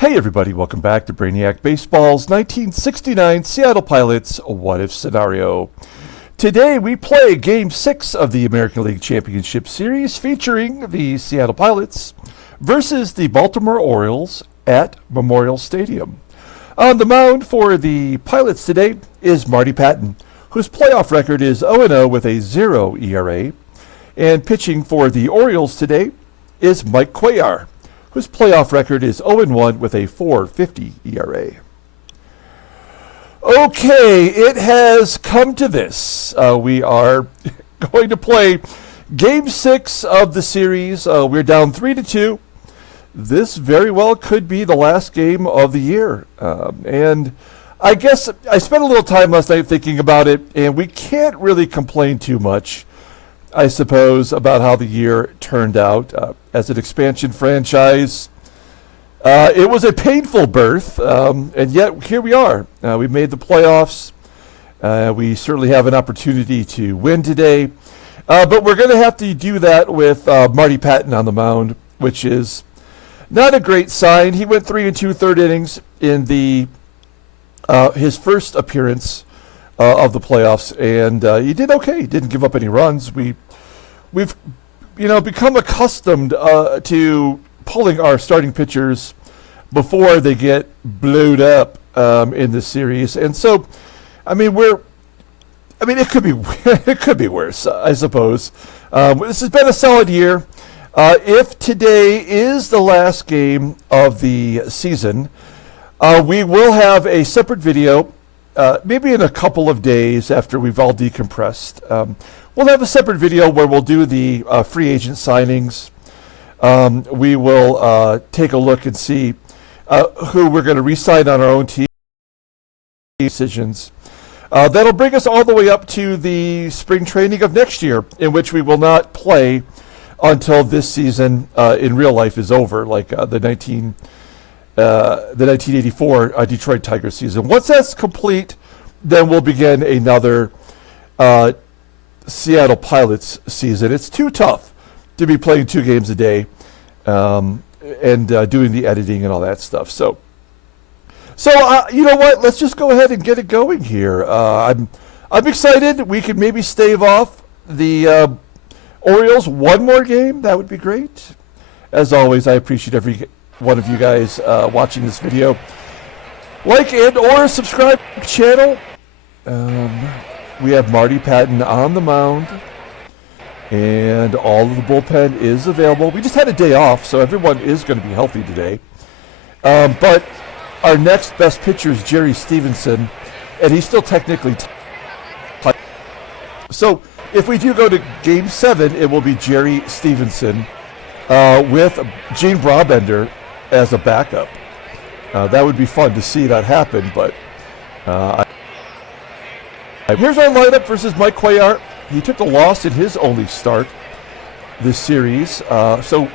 Hey everybody, welcome back to Brainiac Baseball's 1969 Seattle Pilots What If Scenario. Today we play Game 6 of the American League Championship Series featuring the Seattle Pilots versus the Baltimore Orioles at Memorial Stadium. On the mound for the Pilots today is Marty Pattin, whose playoff record is 0-0 with a 0 ERA. And pitching for the Orioles today is Mike Cuellar, whose playoff record is 0-1 with a 4.50 ERA. Okay, it has come to this. We are going to play Game 6 of the series. We're down 3-2. This very well could be the last game of the year. And I guess I spent a little time last night thinking about it, and we can't really complain too much, I suppose, about how the year turned out. As an expansion franchise, it was a painful birth, and yet here we are. We made the playoffs. We certainly have an opportunity to win today, but we're going to have to do that with Marty Pattin on the mound, which is not a great sign. He went 3 2/3 innings in his first appearance of the playoffs, and he did okay. He didn't give up any runs. We've become accustomed to pulling our starting pitchers before they get blowed up in this series, and so, it could be it could be worse, I suppose. This has been a solid year. If today is the last game of the season, we will have a separate video, maybe in a couple of days after we've all decompressed. We'll have a separate video where we'll do the free agent signings. We will take a look and see who we're going to re-sign on our own team decisions. That'll bring us all the way up to the spring training of next year, in which we will not play until this season in real life is over, like the 1984 Detroit Tigers season. Once that's complete, then we'll begin another Seattle Pilots season. It's too tough to be playing 2 games a day and doing the editing and all that stuff. So you know what? Let's just go ahead and get it going here. I'm excited. We could maybe stave off the Orioles one more game. That would be great. As always, I appreciate every one of you guys watching this video. Like and or subscribe to the channel. We have Marty Pattin on the mound, and all of the bullpen is available. We just had a day off, so everyone is going to be healthy today. But our next best pitcher is Jerry Stevenson, and he's still technically so if we do go to Game 7, it will be Jerry Stevenson with Gene Brabender as a backup. That would be fun to see that happen, but here's our lineup versus Mike Cuellar. He took the loss in his only start this series. And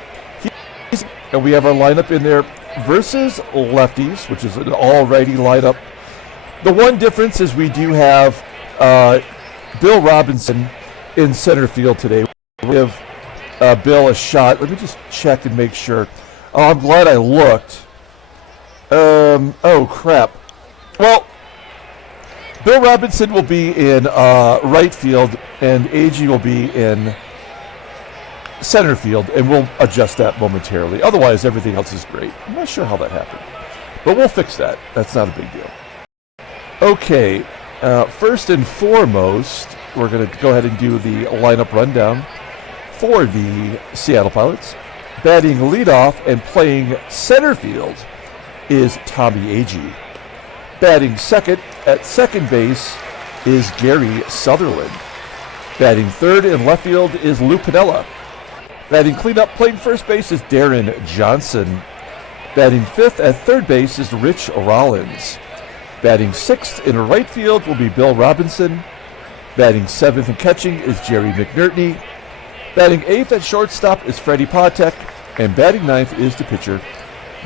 we have our lineup in there versus lefties, which is an all-righty lineup. The one difference is we do have Bill Robinson in center field today. We give Bill a shot. Let me just check and make sure. Oh, I'm glad I looked. Oh, crap. Well, Bill Robinson will be in right field, and AGEE will be in center field, and we'll adjust that momentarily. Otherwise, everything else is great. I'm not sure how that happened, but we'll fix that. That's not a big deal. Okay, first and foremost, we're going to go ahead and do the lineup rundown for the Seattle Pilots. Batting leadoff and playing center field is Tommie AGEE. Batting second at second base is Gary Sutherland. Batting third in left field is Lou Piniella. Batting cleanup playing first base is Deron Johnson. Batting fifth at third base is Rich Rollins. Batting sixth in right field will be Bill Robinson. Batting seventh and catching is Jerry McNERTNEY. Batting eighth at shortstop is Freddie PATEK. And batting ninth is the pitcher,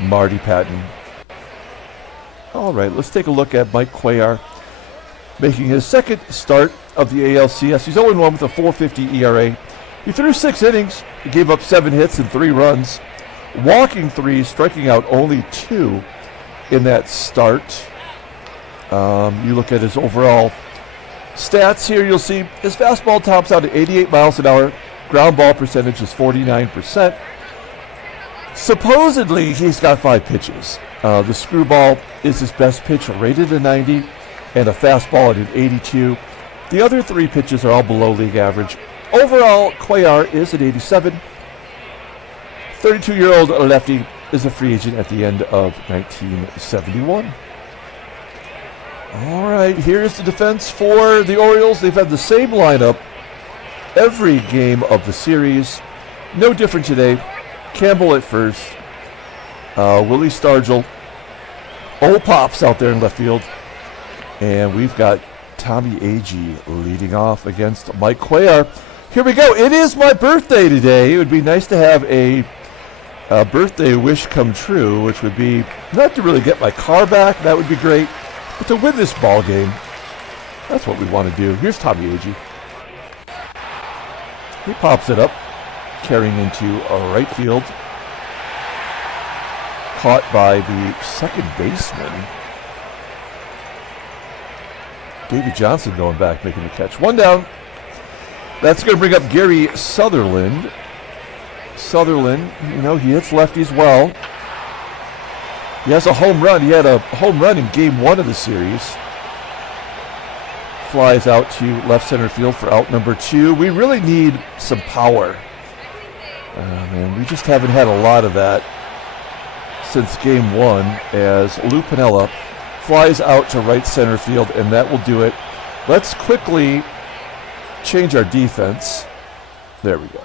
Marty Pattin. All right, let's take a look at Mike Cuellar making his second start of the ALCS. He's 0-1 with a 4.50 ERA. He threw 6 innings. He gave up 7 hits and 3 runs. walking 3, striking out only 2 in that start. You look at his overall stats here, you'll see his fastball tops out at 88 miles an hour. Ground ball percentage is 49%. Supposedly, he's got 5 pitches. The screwball is his best pitch, rated at 90, and a fastball at an 82. The other 3 pitches are all below league average. Overall, Cuellar is at 87. 32-year-old lefty is a free agent at the end of 1971. All right, here's the defense for the Orioles. They've had the same lineup every game of the series. No different today. Campbell at first. Willie Stargell. Old Pops out there in left field. And we've got Tommie AGEE leading off against Mike Cuellar. Here we go. It is my birthday today. It would be nice to have a birthday wish come true, which would be not to really get my car back. That would be great. But to win this ball game, that's what we want to do. Here's Tommie AGEE. He pops it up, carrying into a right field. Caught by the second baseman. Davey Johnson going back, making the catch. 1 down. That's going to bring up Gary Sutherland. Sutherland, you know, he hits lefties well. He has a home run. He had a home run in game 1 of the series. Flies out to left center field for out number 2. We really need some power. And we just haven't had a lot of that since game 1, as Lou Piniella flies out to right center field, and that will do it. Let's quickly change our defense. There we go.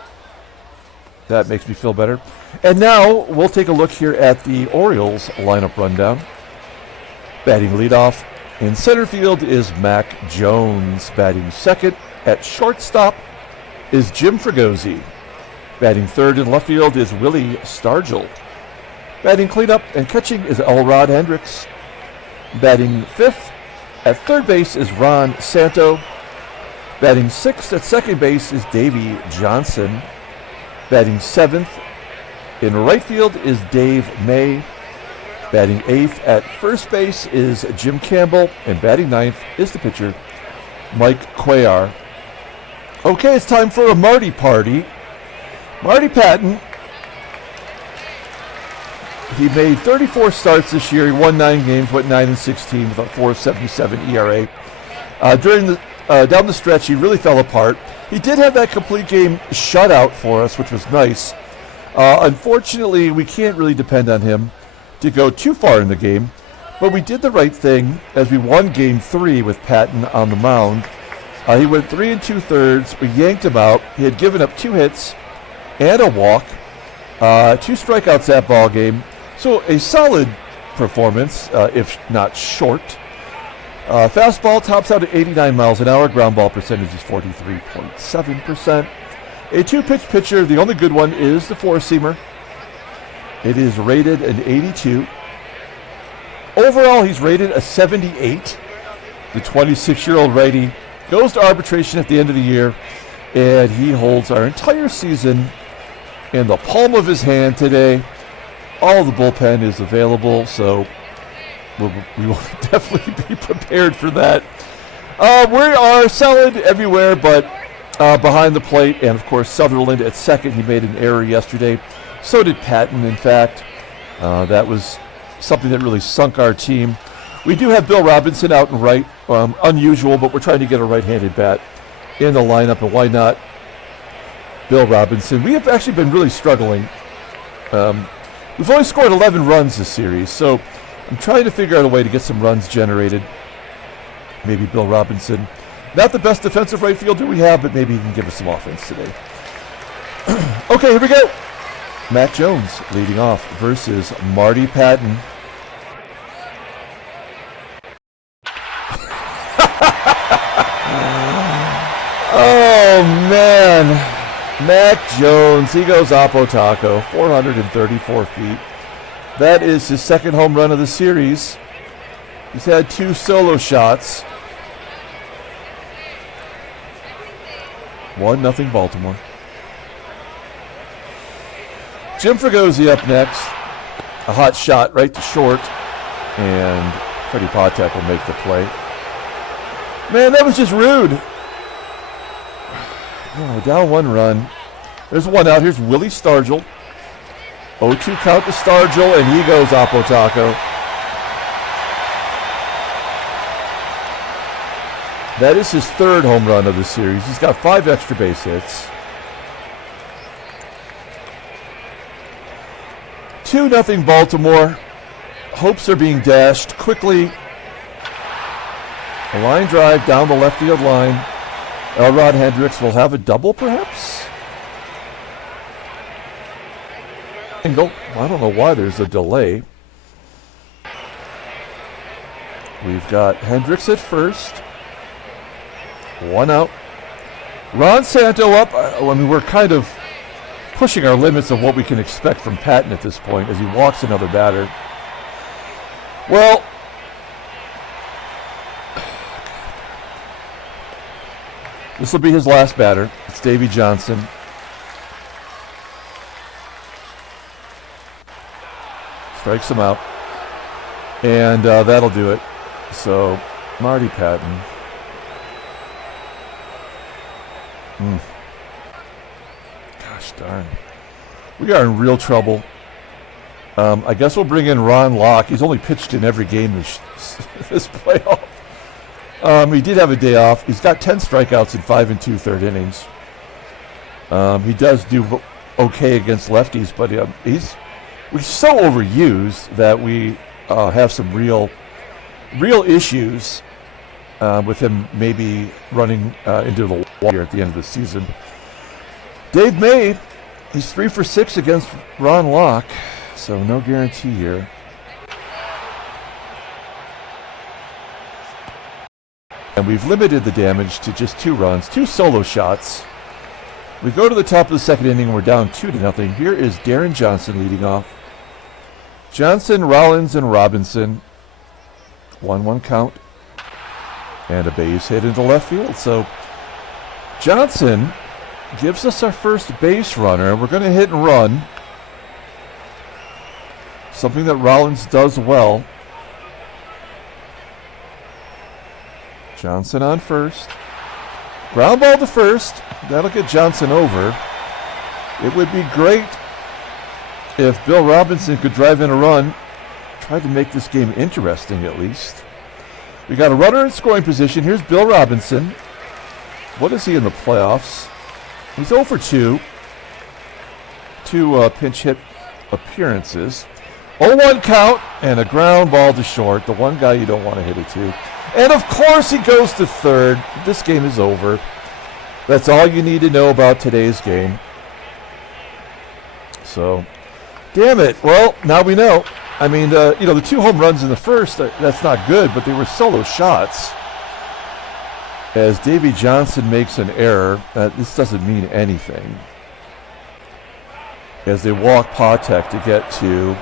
That makes me feel better. And now we'll take a look here at the Orioles lineup rundown. Batting leadoff in center field is Mack Jones. Batting second at shortstop is Jim FREGOSI. Batting third in left field is Willie Stargell. Batting cleanup and catching is Elrod HENDRICKS. Batting fifth at third base is Ron SANTO. Batting sixth at second base is Davey Johnson. Batting seventh in right field is Dave May. Batting eighth at first base is Jim Campbell. And batting ninth is the pitcher, Mike Cuellar. Okay, it's time for a Marty party. Marty Pattin. He made 34 starts this year. He won 9 games, went 9-16 with a 4.77 ERA. Down the stretch, he really fell apart. He did have that complete game shutout for us, which was nice. Unfortunately, we can't really depend on him to go too far in the game, but we did the right thing as we won Game 3 with Pattin on the mound. He went 3 2/3. We yanked him out. He had given up 2 hits and a walk, 2 strikeouts that ball game. So a solid performance, if not short. Fastball tops out at 89 miles an hour. Ground ball percentage is 43.7%. A 2-pitch pitcher. The only good one is the 4-seamer. It is rated an 82. Overall, he's rated a 78. The 26-year-old righty goes to arbitration at the end of the year, and he holds our entire season in the palm of his hand today. All of the bullpen is available, so we will definitely be prepared for that. We are solid everywhere, but behind the plate, and of course Sutherland at second. He made an error yesterday. So did Pattin, in fact. That was something that really sunk our team. We do have Bill Robinson out and right. Unusual, but we're trying to get a right-handed bat in the lineup, and why not Bill Robinson? We have actually been really struggling. We've only scored 11 runs this series, so I'm trying to figure out a way to get some runs generated. Maybe Bill Robinson. Not the best defensive right fielder we have, but maybe he can give us some offense today. Okay, here we go. Mack Jones leading off versus Marty Pattin. Oh, man. Mack Jones, he goes Oppo Taco, 434 feet. That is his second home run of the series. He's had 2 solo shots. 1-0 Baltimore. Jim Fregosi up next. A hot shot right to short. And Freddie PATEK will make the play. Man, that was just rude. Oh, down 1 run. There's 1 out. Here's Willie STARGELL. 0-2 count to STARGELL, and he goes Oppo Taco. That is his 3rd home run of the series. He's got 5 extra base hits. 2-0 Baltimore. Hopes are being dashed quickly. A line drive down the left field line. Elrod Hendricks will have a double, perhaps? Single. I don't know why there's a delay. We've got Hendricks at first. 1 out. Ron Santo up. I mean, we're kind of pushing our limits of what we can expect from Pattin at this point as he walks another batter. Well, this will be his last batter. It's Davey Johnson. Strikes him out. And that'll do it. So, Marty Pattin. Gosh darn. We are in real trouble. I guess we'll bring in Ron Locke. He's only pitched in every game this playoff. He did have a day off. He's got 10 strikeouts in 5 2/3 innings. He does do okay against lefties, but we're so overused that we have some real issues with him maybe running into the wall here at the end of the season. Dave May, he's 3 for 6 against Ron Locke, so no guarantee here. And we've limited the damage to just 2 runs, 2 solo shots. We go to the top of the 2nd inning, and we're down 2-0. Here is Deron Johnson leading off. Johnson, Rollins, and Robinson. 1-1 count. And a base hit into left field. So Johnson gives us our first base runner. We're going to hit and run. Something that Rollins does well. Johnson on first. Ground ball to first. That'll get Johnson over. It would be great if Bill Robinson could drive in a run. Try to make this game interesting at least. We got a runner in scoring position. Here's Bill Robinson. What is he in the playoffs? He's 0 for 2. 2 pinch hit appearances. 0-1 count and a ground ball to short. The one guy you don't want to hit it to. And of course he goes to third. This game is over. That's all you need to know about today's game. So, damn it. Well, now we know. I mean, the 2 home runs in the first, that's not good, but they were solo shots. As Davey Johnson makes an error, this doesn't mean anything. As they walk PATEK to get to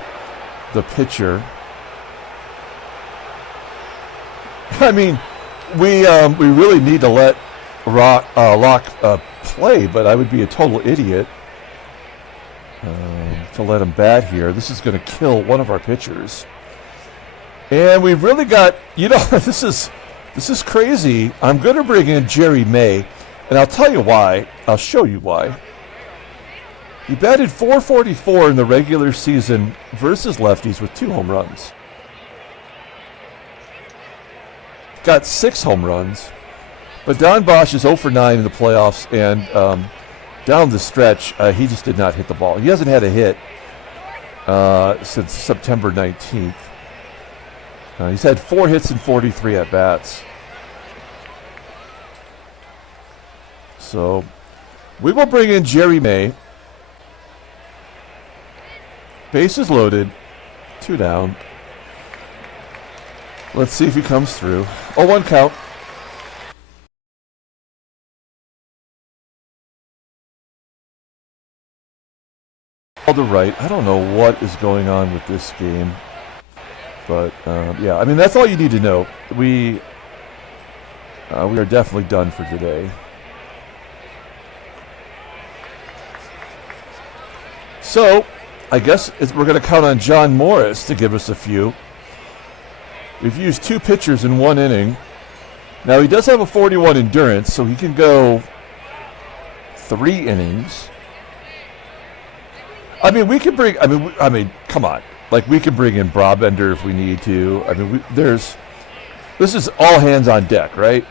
the pitcher. I mean, we really need to let Locke play, but I would be a total idiot to let him bat here. This is going to kill one of our pitchers. And we've really got, this is crazy. I'm going to bring in Jerry May, and I'll tell you why. I'll show you why. He batted .444 in the regular season versus lefties with 2 home runs. Got 6 home runs. But Don Bosch is 0 for 9 in the playoffs, and down the stretch, he just did not hit the ball. He hasn't had a hit since September 19th. He's had 4 hits and 43 at-bats. So we will bring in Jerry May. Bases loaded. 2 down. Let's see if he comes through. 0-1 count. To right. I don't know what is going on with this game. But, yeah, I mean, that's all you need to know. We are definitely done for today. So, I guess we're going to count on John Morris to give us a few. We've used 2 pitchers in 1 inning. Now, he does have a 41 endurance, so he can go 3 innings. I mean, we can bring. I mean, come on. Like, we can bring in Brabender if we need to. I mean, this is all hands on deck, right?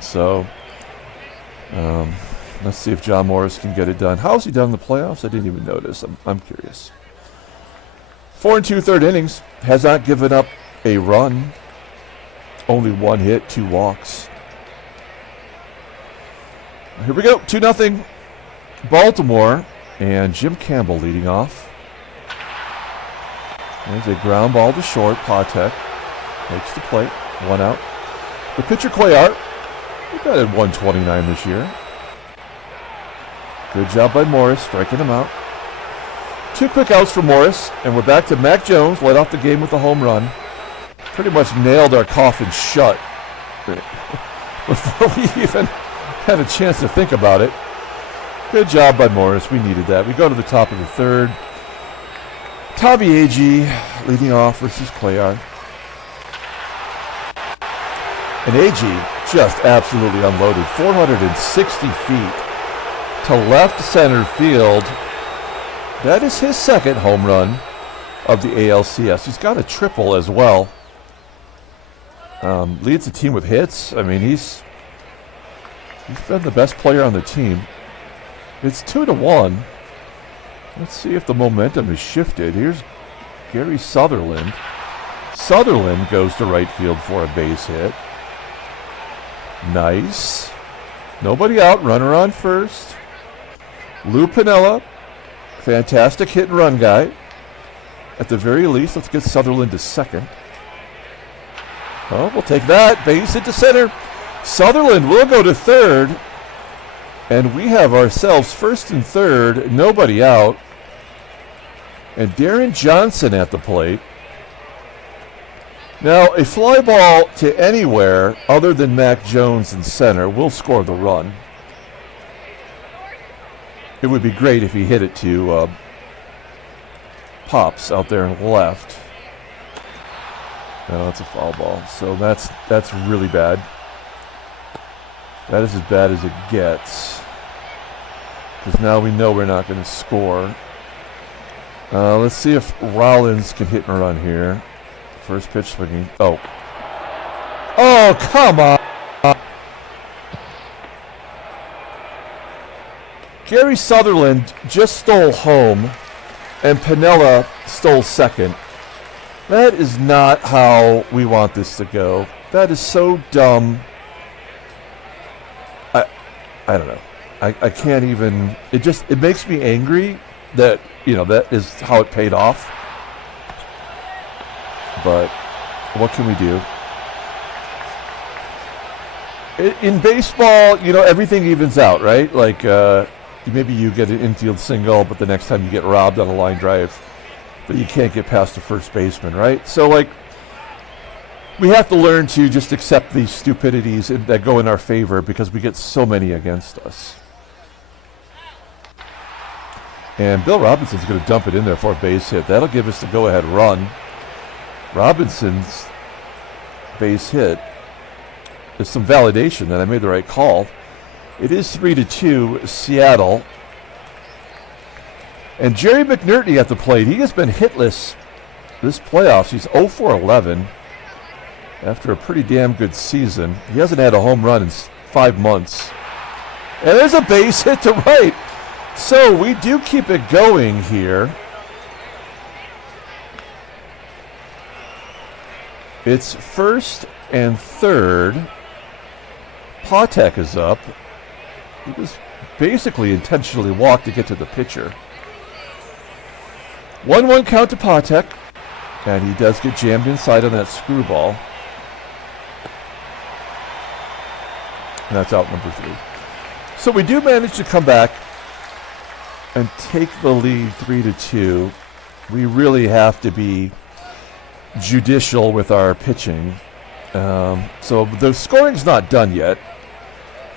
So, let's see if John Morris can get it done. How's he done in the playoffs? I didn't even notice. I'm curious. 4 2/3 innings. Has not given up a run. Only 1 hit, 2 walks. Here we go. 2-0. Baltimore. And Jim Campbell leading off. There's a ground ball to short. PATEK makes the plate. 1 out. The pitcher Cuellar. He batted 129 this year. Good job by Morris, striking him out. 2 quick outs for Morris, and we're back to Mack Jones, led off the game with a home run. Pretty much nailed our coffin shut before we even had a chance to think about it. Good job by Morris. We needed that. We go to the top of the 3rd. Tommie AGEE leading off versus Cuellar. And AGEE just absolutely unloaded. 460 feet to left center field. That is his 2nd home run of the ALCS. He's got a triple as well. Leads the team with hits. I mean, he's been the best player on the team. It's 2-1. Let's see if the momentum is shifted. Here's Gary Sutherland. Sutherland goes to right field for a base hit. Nice. Nobody out. Runner on first. Lou Piniella. Fantastic hit and run guy. At the very least, let's get Sutherland to 2nd. Oh, we'll take that. Base hit to center. Sutherland will go to 3rd. And we have ourselves 1st and 3rd. Nobody out. And Deron Johnson at the plate. Now, a fly ball to anywhere other than Mack Jones in center will score the run. It would be great if he hit it to Pops out there in the left. No, it's a foul ball. So that's really bad. That is as bad as it gets. Because now we know we're not going to score. Let's see if Rollins can hit and run here. First pitch swinging. Oh. Oh, come on. Gary Sutherland just stole home, and Piniella stole 2nd. That is not how we want this to go. That is so dumb. I don't know. I can't even. It makes me angry that, that is how it paid off. But what can we do? In baseball, everything evens out, right? Like, maybe you get an infield single, but the next time you get robbed on a line drive, but you can't get past the first baseman, right? So, like, we have to learn to just accept these stupidities that go in our favor because we get so many against us. And Bill Robinson's going to dump it in there for a base hit. That'll give us the go-ahead run. Robinson's base hit is some validation that I made the right call. It is 3-2 Seattle. And Jerry McNERTNEY at the plate. He has been hitless this playoffs. He's 0-for-11 after a pretty damn good season. He hasn't had a home run in 5 months. And there's a base hit to right. So we do keep it going here. It's 1st and 3rd. PATEK is up. He was basically intentionally walked to get to the pitcher. 1-1 count to PATEK. And he does get jammed inside on that screwball. And that's out number 3. So we do manage to come back and take the lead 3-2. We really have to be judicial with our pitching. So the scoring's not done yet,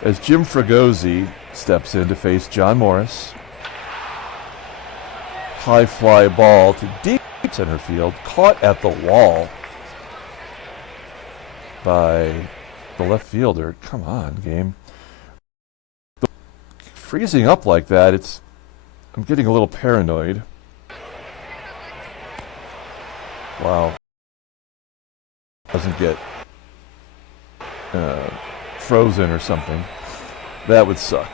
as Jim FREGOSI steps in to face John Morris. high fly ball to deep center field, caught at the wall by the left fielder. Come on, game. Freezing up like that, I'm getting a little paranoid. Wow. Doesn't get frozen or something. That would suck.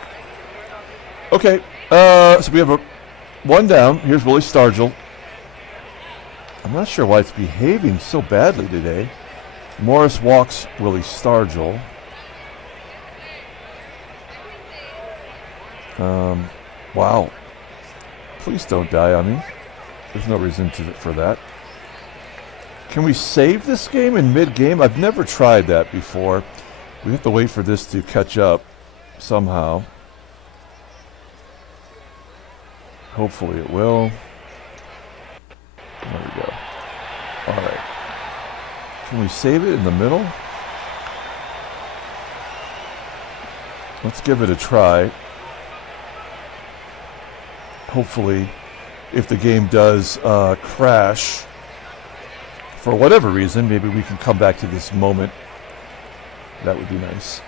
Okay, so we have one down. Here's Willie STARGELL. I'm not sure why it's behaving so badly today. Morris walks Willie STARGELL. Wow. Please don't die on me. There's no reason for that. Can we save this game in mid-game? I've never tried that before. We have to wait for this to catch up somehow. Hopefully it will. There we go. All right. Can we save it in the middle? Let's give it a try. Hopefully, if the game does crash, for whatever reason, maybe we can come back to this moment. That would be nice.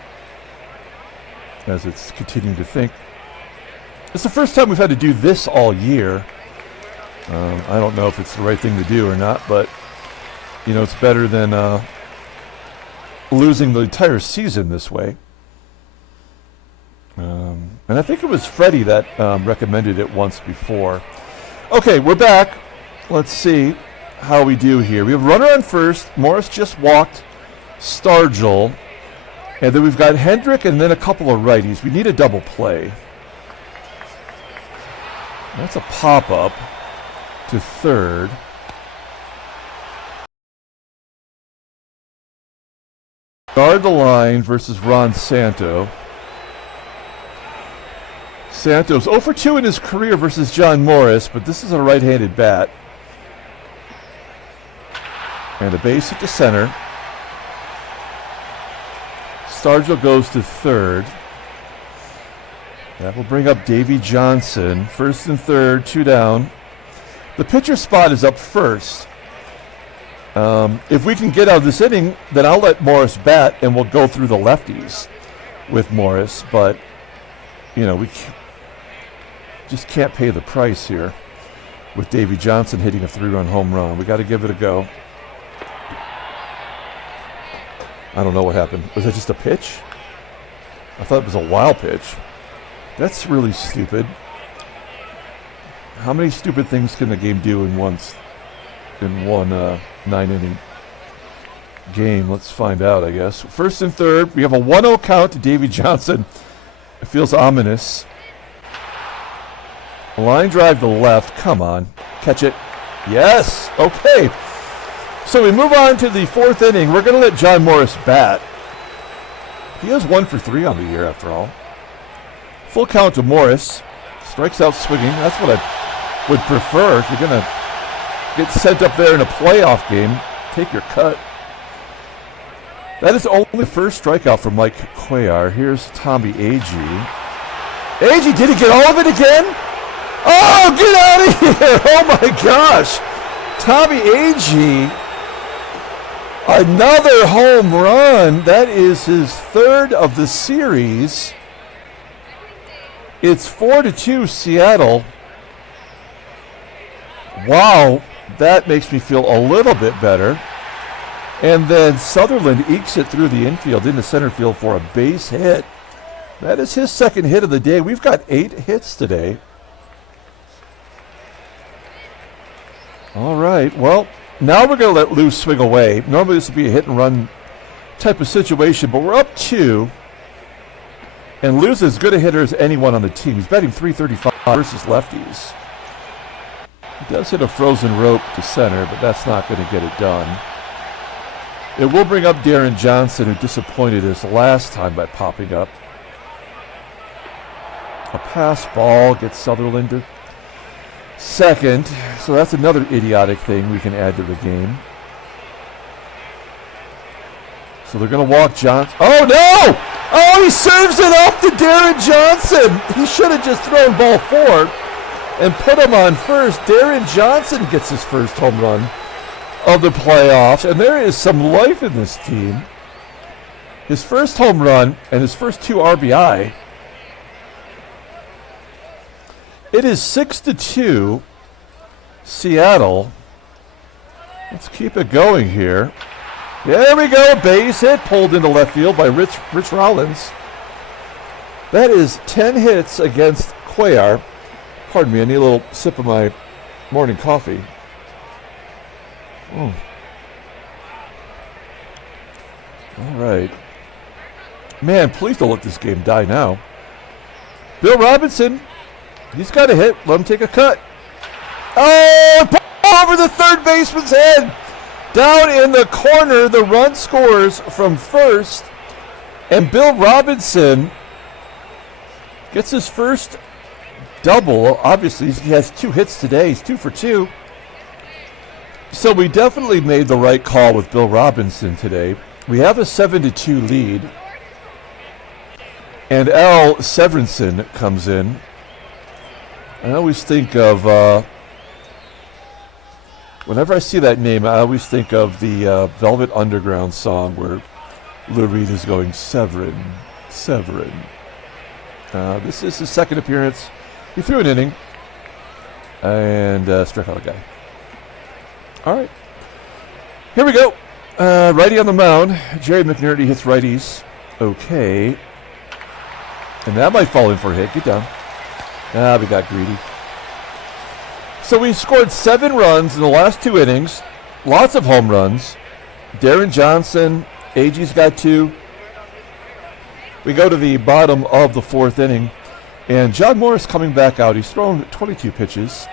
As it's continuing to think. It's the first time we've had to do this all year. I don't know if it's the right thing to do or not, but, you know, it's better than losing the entire season this way. And I think it was Freddie that recommended it once before. Okay, we're back. Let's see how we do here. We have runner on first. Morris just walked STARGELL. And then we've got Hendrick and then a couple of righties. We need a double play. That's a pop-up to third. Guard the line versus Ron SANTO. Santos 0 for 2 in his career versus John Morris, but this is a right-handed bat. And a base hit to center. STARGELL goes to third. That will bring up Davey Johnson. First and third, 2 down. The pitcher spot is up first. If we can get out of this inning, then I'll let Morris bat, and we'll go through the lefties with Morris. But, you know, we just can't pay the price here with Davey Johnson hitting a 3-run home run. We got to give it a go. I don't know what happened. Was that just a pitch? I thought it was a wild pitch. That's really stupid. How many stupid things can the game do in one 9-inning game? Let's find out, I guess. First and third, we have a 1-0 count to Davey Johnson. It feels ominous. A line drive to left. Come on. Catch it. Yes. Okay. So we move on to the fourth inning. We're going to let John Morris bat. He has 1 for 3 on the year, after all. Full count to Morris. Strikes out swinging. That's what I would prefer. If you're going to get sent up there in a playoff game, take your cut. That is only the first strikeout from Mike Cuellar. Here's Tommie AGEE. AGEE, did he get all of it again? Oh, get out of here! Oh my gosh! Tommie AGEE, another home run. That is his third of the series. It's 4-2 Seattle. Wow, that makes me feel a little bit better. And then Sutherland ekes it through the infield into center field for a base hit. That is his second hit of the day. We've got 8 hits today. All right, well, now we're going to let Lou swing away. Normally this would be a hit-and-run type of situation, but we're up 2. And Lou's as good a hitter as anyone on the team. He's batting .335 versus lefties. He does hit a frozen rope to center, but that's not going to get it done. It will bring up Deron Johnson, who disappointed us last time by popping up. A pass ball gets Sutherland to second, so that's another idiotic thing we can add to the game. So they're going to walk Johnson. Oh, no! Oh, he serves it up to Deron Johnson. He should have just thrown ball 4. and put him on first. Deron Johnson gets his first home run of the playoffs, and there is some life in this team. His first home run and his first 2 RBI. It is 6-2, Seattle. Let's keep it going here. There we go, base hit pulled into left field by Rich Rollins. That is 10 hits against Cuellar. Pardon me, I need a little sip of my morning coffee. All right. Man, please don't let this game die now. Bill Robinson, he's got a hit. Let him take a cut. Oh, over the third baseman's head. Down in the corner, the run scores from first. And Bill Robinson gets his first double. Obviously, he has 2 hits today. He's 2 for 2. So we definitely made the right call with Bill Robinson today. We have a 7-2 lead. And Al Severinsen comes in. I always think of, whenever I see that name, I always think of the Velvet Underground song where Lou Reed is going, Severin. This is his second appearance. He threw an inning and struck out a guy. All right. Here we go. Righty on the mound. Jerry McNERTNEY hits righties. Okay. And that might fall in for a hit. Get down. We got greedy. So we scored 7 runs in the last 2 innings. Lots of home runs. Deron Johnson, AGEE's got 2. We go to the bottom of the 4th inning. And John Morris coming back out. He's thrown 22 pitches.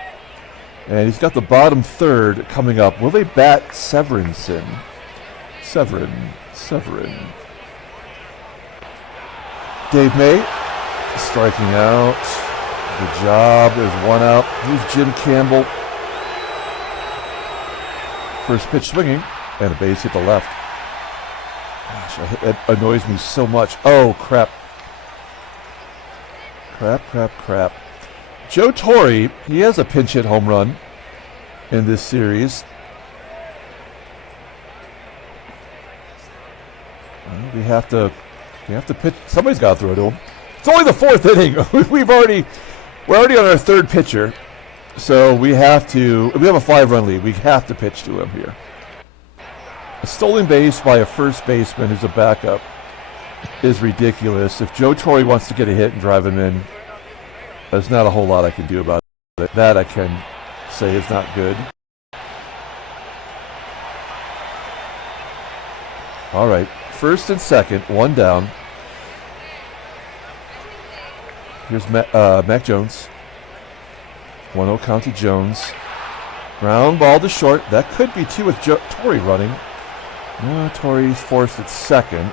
And he's got the bottom 3rd coming up. Will they bat Severinsen? Severin. Dave May striking out. Good job. There's 1 out. Here's Jim Campbell. First pitch swinging. And a base hit the left. Gosh, it annoys me so much. Oh, crap. Crap. Joe Torre, he has a pinch hit home run in this series. We have to pitch. Somebody's got to throw to him. It's only the 4th inning. We're already on our 3rd pitcher, so we have a 5-run lead. We have to pitch to him here. A stolen base by a first baseman who's a backup is ridiculous. If Joe Torre wants to get a hit and drive him in, there's not a whole lot I can do about it. That I can say is not good. All right, 1st and 2nd, 1 down. Here's Mack Jones. 1-0 count to Jones. Ground ball to short. That could be 2 with Torre running. No, Torre's forced at 2nd.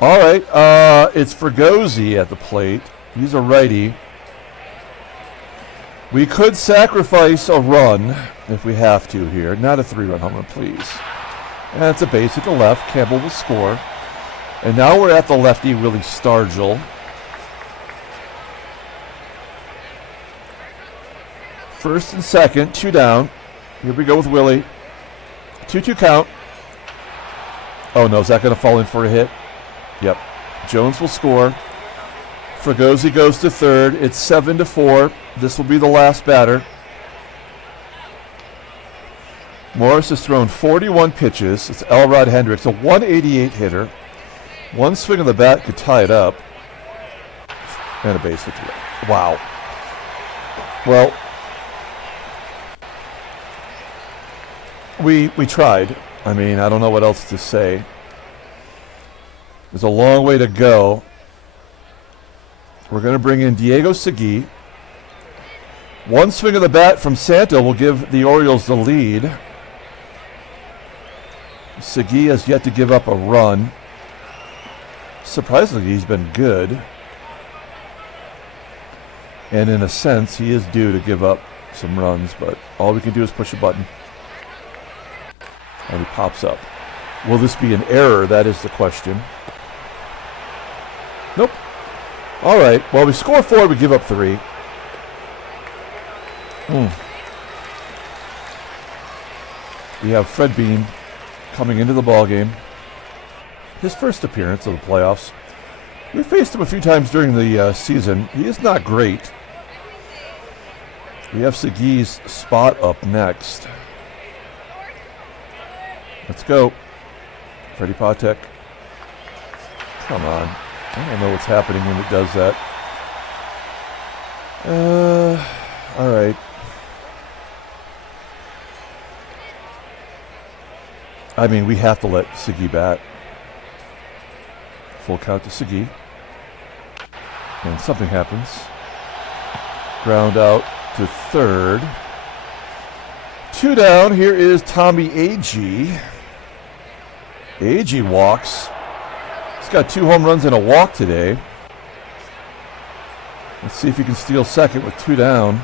All right, it's FREGOSI at the plate. He's a righty. We could sacrifice a run if we have to here. Not a 3-run home run, please. And it's a base at the left. Campbell will score. And now we're at the lefty, Willie STARGELL. First and 2nd, 2 down. Here we go with Willie. 2-2 count. Oh no, is that going to fall in for a hit? Yep. Jones will score. FREGOSI goes to 3rd. It's 7-4. This will be the last batter. Morris has thrown 41 pitches. It's Elrod Hendricks, a 188 hitter. 1 swing of the bat could tie it up. And a base hit. Wow. Well, we tried. I mean, I don't know what else to say. There's a long way to go. We're going to bring in Diego Segui. 1 swing of the bat from SANTO will give the Orioles the lead. Segui has yet to give up a run. Surprisingly, he's been good. And in a sense, he is due to give up some runs, but all we can do is push a button. And he pops up. Will this be an error? That is the question. Nope. All right. Well, we score 4. We give up 3. We have Fred Bean coming into the ball game. His first appearance of the playoffs. We faced him a few times during the season. He is not great. We have Seguy's spot up next. Let's go. Freddie PATEK. Come on. I don't know what's happening when it does that. All right. I mean, we have to let Seguy bat. Full count to Seguy. And something happens. Ground out to third. 2 down. Here is Tommie AGEE. AGEE walks. He's got 2 home runs and a walk today. Let's see if he can steal second with 2 down.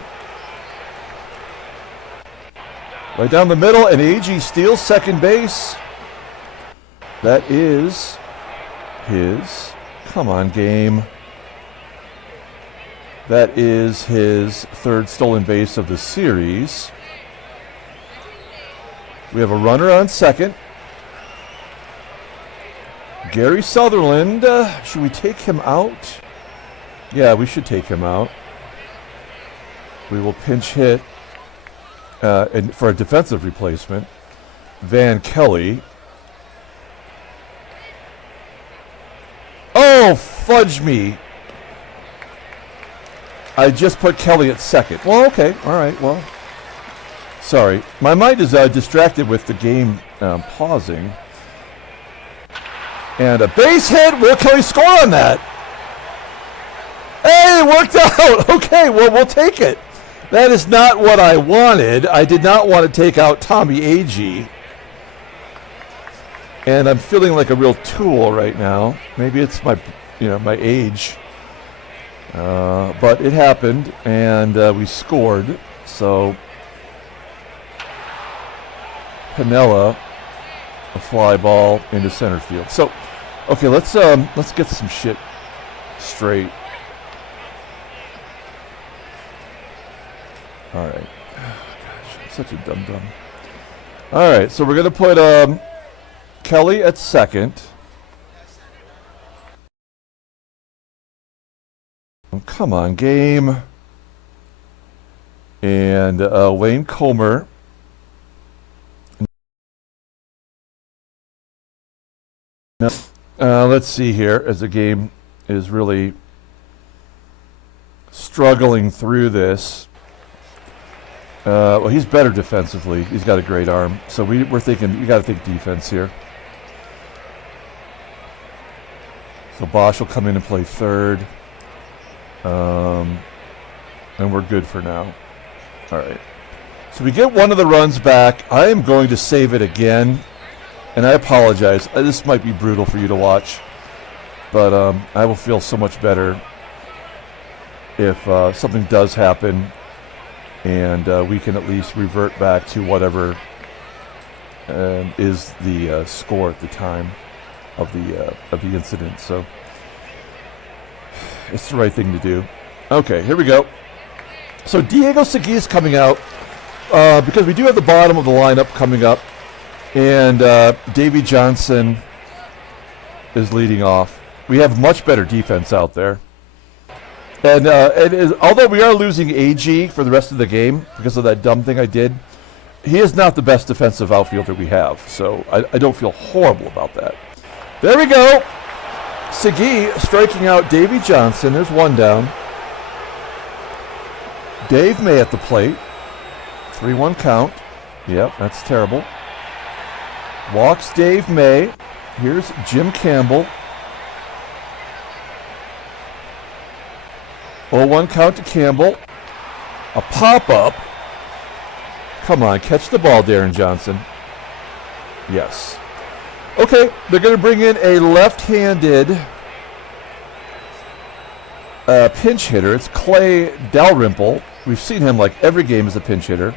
Right down the middle, and AGEE steals second base. That is his, come on, game. That is his 3rd stolen base of the series. We have a runner on second. Gary Sutherland, should we take him out? Yeah, we should take him out. We will pinch hit and for a defensive replacement. Van Kelly. Oh, fudge me. I just put Kelly at second. Well, okay. All right. Well, sorry. My mind is distracted with the game pausing. And a base hit. Will Kelly score on that? Hey, it worked out. Okay, well, we'll take it. That is not what I wanted. I did not want to take out Tommie AGEE. And I'm feeling like a real tool right now. Maybe it's my, my age. But it happened, and we scored. So PINIELLA, a fly ball into center field. So, okay, let's get some shit straight. All right. Oh, gosh, I'm such a dum-dum. All right, so we're going to put Kelly at second. Oh, come on, game. And Wayne Comer. Let's see here as the game is really struggling through this. Well, he's better defensively. He's got a great arm. So we're thinking, you got to think defense here. So Bosch will come in and play third. And we're good for now. All right. So we get one of the runs back. I am going to save it again. And I apologize. This might be brutal for you to watch. But I will feel so much better if something does happen. And we can at least revert back to whatever is the score at the time of the incident. So it's the right thing to do. Okay, here we go. So Diego Segui is coming out because we do have the bottom of the lineup coming up, and Davey Johnson is leading off. We have much better defense out there. And although we are losing AGEE for the rest of the game because of that dumb thing I did, he is not the best defensive outfielder we have. So I don't feel horrible about that. There we go. Segui striking out Davey Johnson. There's one down. Dave May at the plate. 3-1 count. Yep, that's terrible. Walks Dave May. Here's Jim Campbell. 0-1 count to Campbell. A pop-up. Come on, catch the ball, Deron Johnson. Yes. Okay, they're going to bring in a left-handed pinch hitter. It's Clay Dalrymple. We've seen him like every game as a pinch hitter.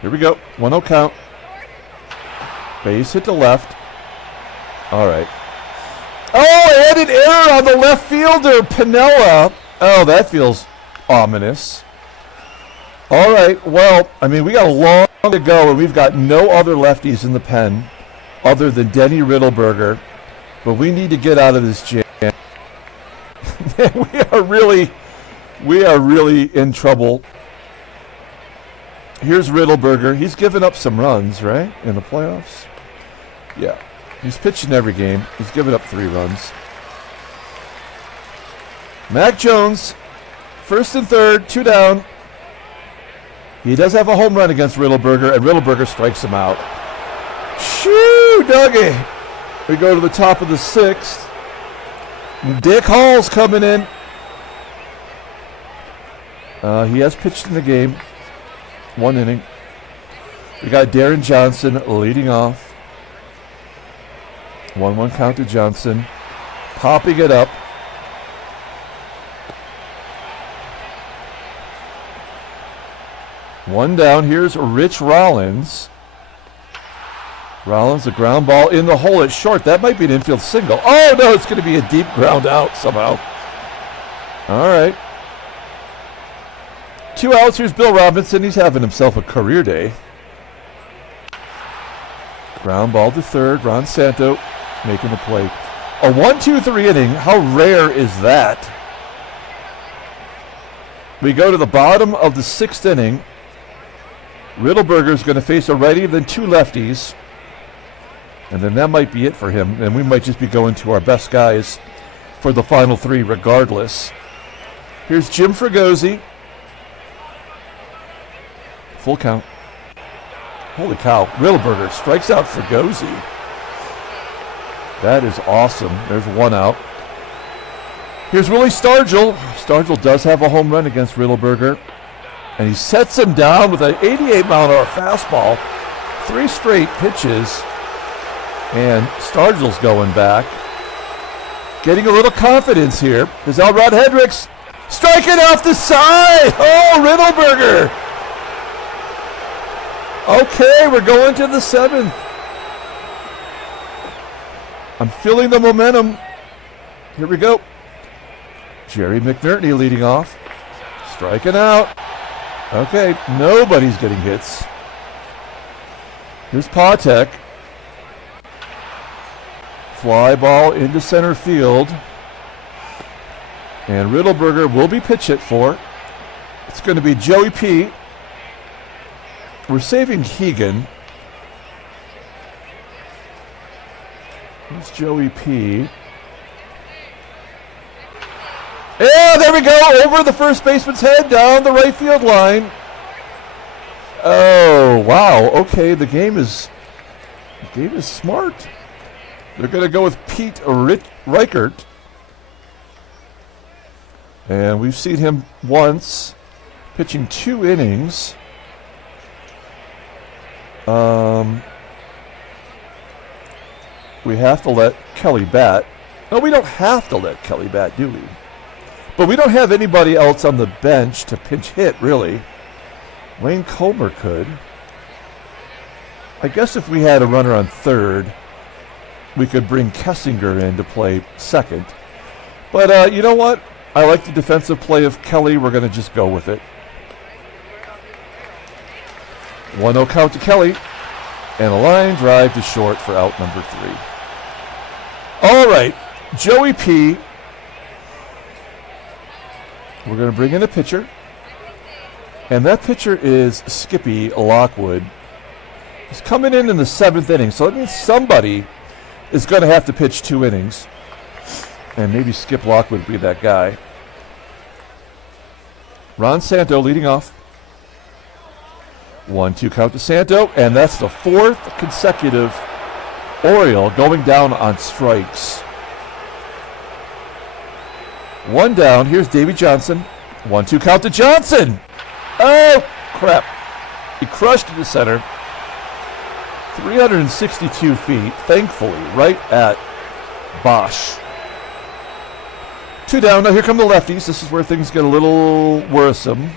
Here we go. 1-0 count. Base hit to left. All right. Oh, and an error on the left fielder, PINIELLA. Oh, that feels ominous. All right, well, I mean, we got a long to go, and we've got no other lefties in the pen other than Denny Riddleberger. But we need to get out of this jam. we are really in trouble. Here's Riddleberger. He's given up some runs, right, in the playoffs? Yeah. He's pitching every game. He's given up 3 runs. Mac Jones, first and third, 2 down. He does have a home run against Riddleberger, and Riddleberger strikes him out. Shoo, Dougie. We go to the top of the 6th. Dick Hall's coming in. He has pitched in the game. 1 inning. We got Deron Johnson leading off. 1-1 count to Johnson. Popping it up. One down. Here's Rich Rollins. Rollins, a ground ball in the hole at short. That might be an infield single. Oh, no, it's going to be a deep ground out somehow. All right. 2 outs. Here's Bill Robinson. He's having himself a career day. Ground ball to third. Ron Santo making the play. A 1-2-3 inning. How rare is that? We go to the bottom of the 6th inning. Riddleberger's going to face a righty, then 2 lefties. And then that might be it for him. And we might just be going to our best guys for the final 3 regardless. Here's Jim Fregosi. Full count. Holy cow. Riddleberger strikes out Fregosi. That is awesome. There's 1 out. Here's Willie Stargell. Stargell does have a home run against Riddleberger. And he sets him down with an 88-mile-an-hour fastball. 3 straight pitches. And Stargell's going back. Getting a little confidence here. Is Elrod Hendricks striking off the side. Oh, Riddleberger. Okay, we're going to the 7th. I'm feeling the momentum. Here we go. Jerry McNERTNEY leading off. Striking out. Okay, nobody's getting hits. Here's PATEK. Fly ball into center field. And Riddleberger will be pitch hit for. It's going to be Joey P. We're saving Hegan. Here's Joey P. Yeah, there we go. Over the first baseman's head, down the right field line. Oh, wow. Okay, the game is smart. They're going to go with Pete Reichert. And we've seen him once, pitching 2 innings. We have to let Kelly bat. No, we don't have to let Kelly bat, do we? But we don't have anybody else on the bench to pinch hit, really. Wayne Comer could. I guess if we had a runner on third, we could bring Kessinger in to play second. But you know what? I like the defensive play of Kelly. We're going to just go with it. 1-0 count to Kelly. And a line drive to short for out number 3. All right, Joey P. We're going to bring in a pitcher. And that pitcher is Skippy Lockwood. He's coming in the 7th inning, so that means somebody is going to have to pitch 2 innings. And maybe Skip Lockwood would be that guy. Ron Santo leading off. 1-2 count to Santo, and that's the 4th consecutive Oriole going down on strikes. 1 down. Here's Davey Johnson. 1-2 count to Johnson. Oh, crap. He crushed it to center. 362 feet, thankfully, right at Bosch. 2 down. Now here come the lefties. This is where things get a little worrisome.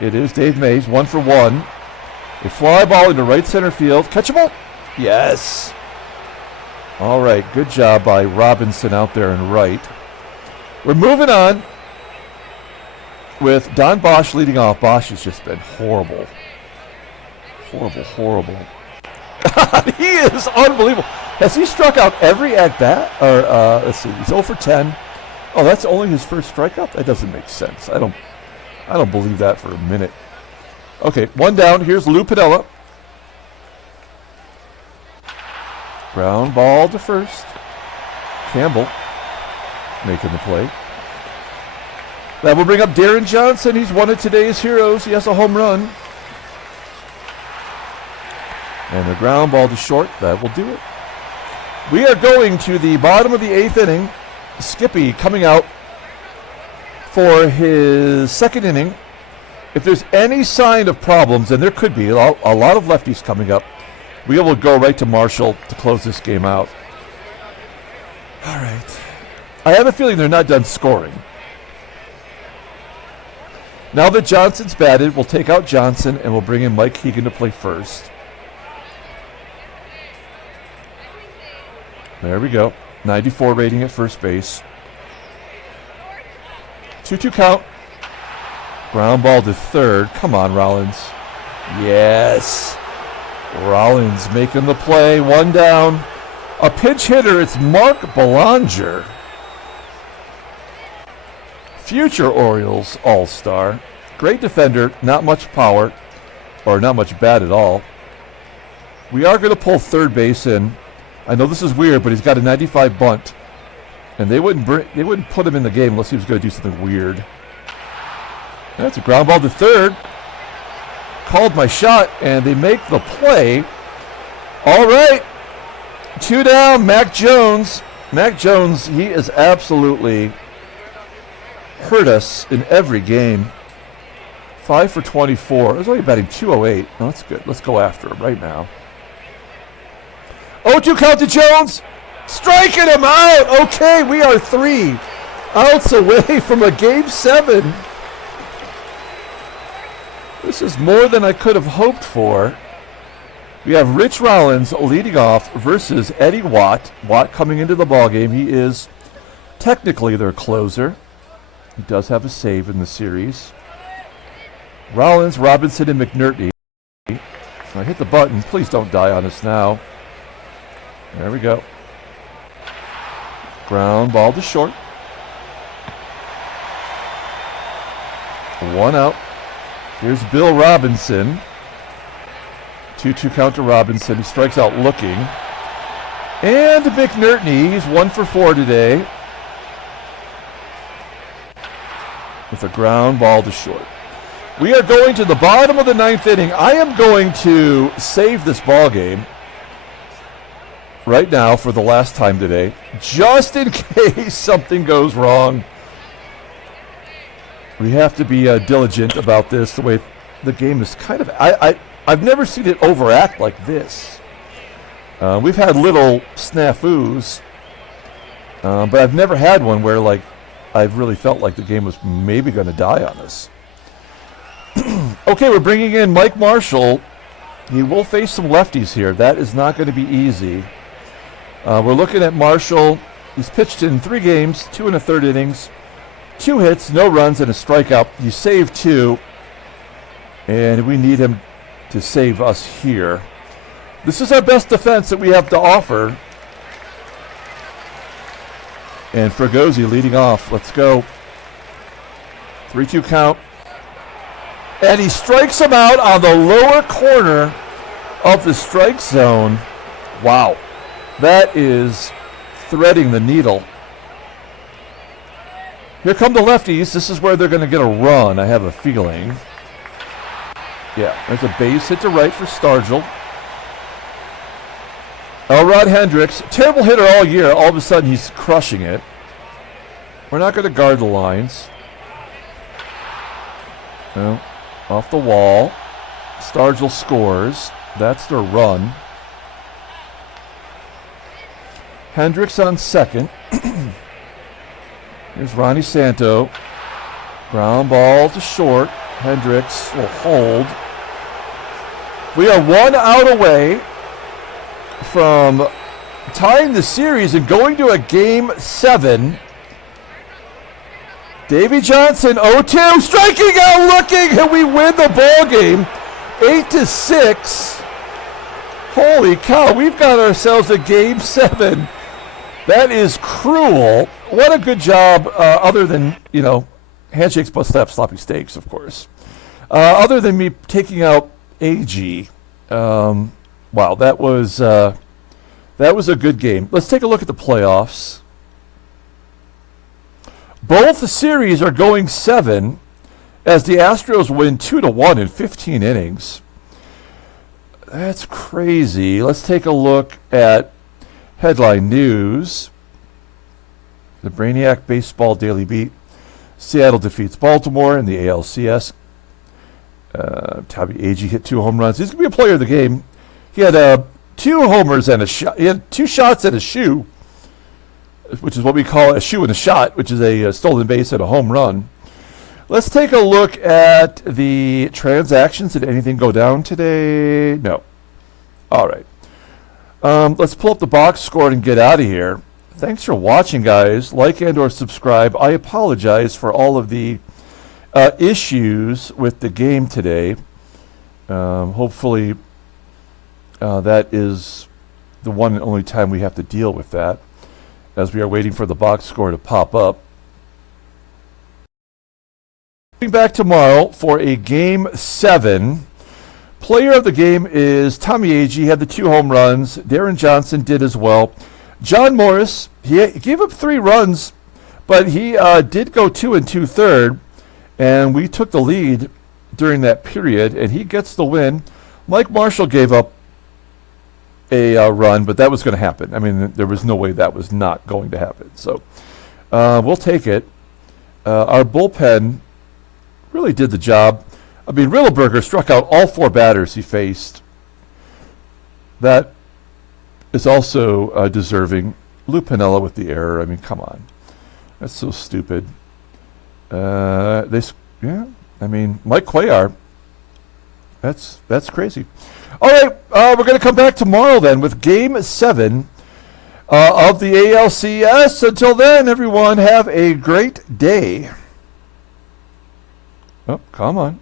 It is Dave Mays, 1 for 1. A fly ball into right center field. Catchable? Yes. All right, good job by Robinson out there in right. We're moving on with Don Bosch leading off. Bosch has just been horrible. Horrible. He is unbelievable. Has he struck out every at-bat? Or, let's see, he's 0 for 10. Oh, that's only his first strikeout? That doesn't make sense. I don't believe that for a minute. Okay, one down. Here's Lou Piniella. Ground ball to first. Campbell making the play. That will bring up Deron Johnson. He's one of today's heroes. He has a home run. And the ground ball to short. That will do it. We are going to the bottom of the 8th inning. Skippy coming out for his second inning. If there's any sign of problems, and there could be a lot of lefties coming up, we will go right to Marshall to close this game out. All right. I have a feeling they're not done scoring. Now that Johnson's batted, we'll take out Johnson and we'll bring in Mike Keegan to play first. There we go. 94 rating at first base. 2-2 count. Ground ball to third. Come on, Rollins. Yes. Rollins making the play. One down. A pinch hitter. It's Mark Belanger. Future Orioles All-Star. Great defender. Not much power. Or not much bat at all. We are going to pull third base in. I know this is weird, but he's got a 95 bunt. And they wouldn't put him in the game unless he was going to do something weird. That's a ground ball to third. Called my shot, and they make the play. All right. 2 down, Mac Jones. Mac Jones, he is absolutely hurt us in every game. 5 for 24. I was only batting 208. Oh, that's good. Let's go after him right now. 0-2 count to Jones. Striking him out. Okay, we are 3 outs away from a Game 7. This is more than I could have hoped for. We have Rich Rollins leading off versus Eddie Watt. Watt coming into the ballgame. He is technically their closer. He does have a save in the series. Rollins, Robinson, and McNERTNEY. I hit the button. Please don't die on us now. There we go. Ground ball to short. 1 out. Here's Bill Robinson. 2-2 count to Robinson. He strikes out looking. And McNERTNEY. He's 1 for 4 today. With a ground ball to short. We are going to the bottom of the 9th inning. I am going to save this ball game right now for the last time today, just in case something goes wrong. We have to be diligent about this. The way the game is kind of, I've never seen it overact like this. We've had little snafus, but I've never had one where like I've really felt like the game was maybe going to die on us. Okay, we're bringing in Mike Marshall. He will face some lefties here. That is not going to be easy. We're looking at Marshall. He's pitched in 3 games, 2 1/3 innings, 2 hits, no runs, and a strikeout. He saved 2, and we need him to save us here. This is our best defense that we have to offer. And FREGOSI leading off. Let's go. 3-2 count. And he strikes him out on the lower corner of the strike zone. Wow. That is threading the needle. Here come the lefties. This is where they're going to get a run, I have a feeling. Yeah, there's a base hit to right for STARGELL. Elrod Hendricks, terrible hitter all year. All of a sudden, he's crushing it. We're not going to guard the lines. No, off the wall. STARGELL scores. That's their run. Hendricks on second. Here's Ronnie Santo. Ground ball to short. Hendricks will hold. We are 1 out away from tying the series and going to a Game 7. Davey Johnson, 0-2, striking out, looking, and we win the ball game, 8-6. Holy cow, we've got ourselves a Game 7. That is cruel. What a good job, other than, you know, handshakes plus sloppy steaks, of course. Other than me taking out AGEE. Wow, that was a good game. Let's take a look at the playoffs. Both the series are going 7 as the Astros win 2-1 in 15 innings. That's crazy. Let's take a look at headline news. The Brainiac Baseball Daily Beat. Seattle defeats Baltimore in the ALCS. Tommie AGEE hit 2 home runs. He's going to be a player of the game. He had 2 homers and a shot. He had 2 shots and a shoe, which is what we call a shoe and a shot, which is a stolen base and a home run. Let's take a look at the transactions. Did anything go down today? No. All right. Let's pull up the box score and get out of here. Thanks for watching, guys. Like and or subscribe. I apologize for all of the issues with the game today. Hopefully that is the one and only time we have to deal with that, as we are waiting for the box score to pop up. Coming back tomorrow for a Game 7. Player of the game is Tommie AGEE. He had the 2 home runs. Deron Johnson did as well. John Morris, he gave up 3 runs, but he did go 2 2/3, and we took the lead during that period, and he gets the win. Mike Marshall gave up a run, but that was going to happen. I mean, there was no way that was not going to happen. So we'll take it. Our bullpen really did the job. I mean, Riddleberger struck out all 4 batters he faced. That is also deserving. Lou Piniella with the error. I mean, come on. That's so stupid. Yeah, I mean, Mike Cuellar. That's crazy. All right, we're going to come back tomorrow then with Game 7 of the ALCS. Until then, everyone, have a great day. Oh, come on.